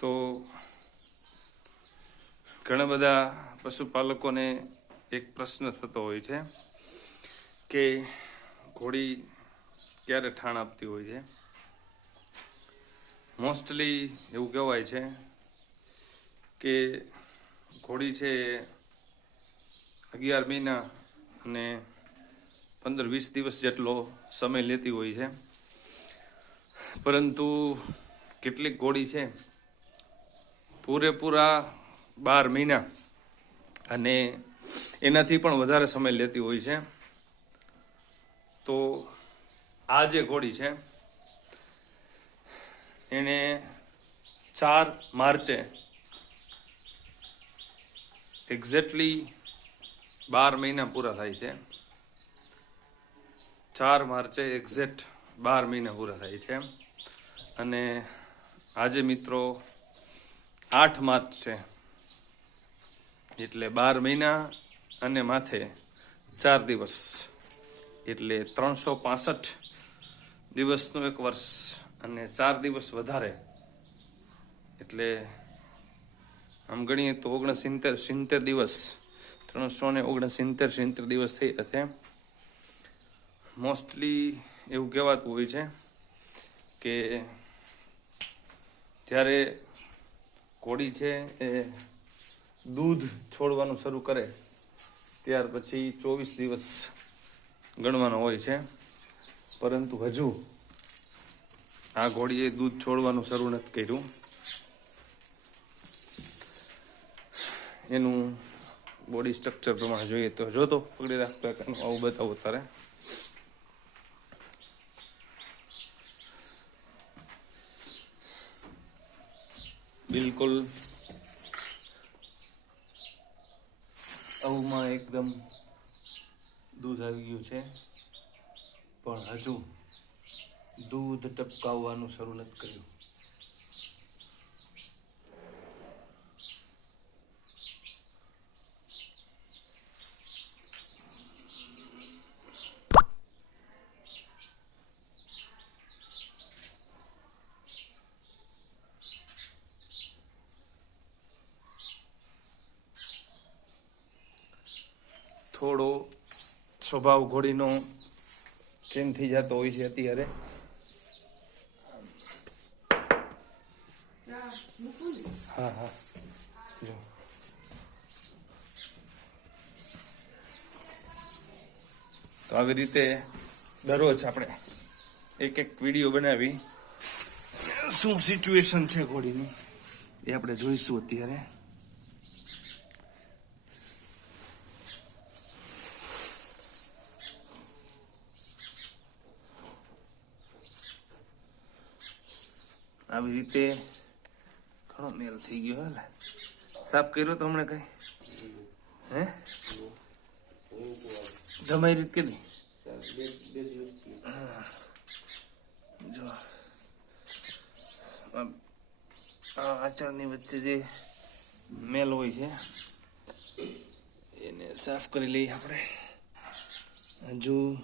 તો ઘણા બધા પશુપાલકોને એક પ્રશ્ન થતો હોય છે કે ઘોડી ક્યારે ઠાણ આપતી હોય છે? મોસ્ટલી એવું કહેવાય છે કે ઘોડી છે અગિયાર મહિના અને પંદર વીસ દિવસ જેટલો સમય લેતી હોય છે. પરંતુ કેટલીક ઘોડી છે પૂરેપૂરા બાર મહિના અને એનાથી પણ વધારે સમય લેતી હોય છે. તો આ જે ઘોડી છે, એને ચાર માર્ચે એક્ઝેક્ટલી બાર મહિના પૂરા થાય છે. ચાર માર્ચે એક્ઝેક્ટ બાર મહિના પૂરા થાય છે. અને આજે મિત્રો આઠ માર્ચ છે. એટલે બાર મહિના અને માથે ચાર દિવસ. એટલે ત્રણસો પાસઠ દિવસનું એક વર્ષ અને ચાર દિવસ વધારે. એટલે આમ ગણીએ તો ઓગણસિત્તેર, સિત્તેર દિવસ, ત્રણસો ને ઓગણસિત્તેર, સિત્તેર દિવસ થઈ હશે મોસ્ટલી એવું કહેવાતું હોય છે કે જ્યારે ઘોડી છે એ દૂધ છોડવાનું શરૂ કરે, ત્યાર પછી ચોવીસ દિવસ ગણવાનો હોય છે. પરંતુ હજુ આ ઘોડીએ દૂધ છોડવાનું શરૂ નથી કર્યું. એનું બોડી સ્ટ્રક્ચર પ્રમાણે જોઈએ તો જો તો પકડી રાખતો એક એનું આવું બતાવો તારે. બિલકુલ. આવુંમાં એકદમ દૂધ આવી ગયું છે. પણ હજુ દૂધ ટપકાવવાનું શરૂ નથી કર્યું. થોડો સ્વભાવ ઘોડીનો ચેન્જ થઈ જતો હોય છે અત્યારે. હા હા. તો આવી રીતે દરરોજ આપણે એક એક વીડિયો બનાવી. શું સિચ્યુએશન છે ઘોડીની? એ આપણે જોઈશું અત્યારે. આવી રીતે ઘણો મેલ થઈ ગયો હે સાફ કર્યો તો હમણાં કઈ? હે? જમાઈ રીત કે નહીં? જો. આ- આ વચ્ચે જે મેલ હોય છે, એને સાફ કરી લઈએ આપણે. હજુ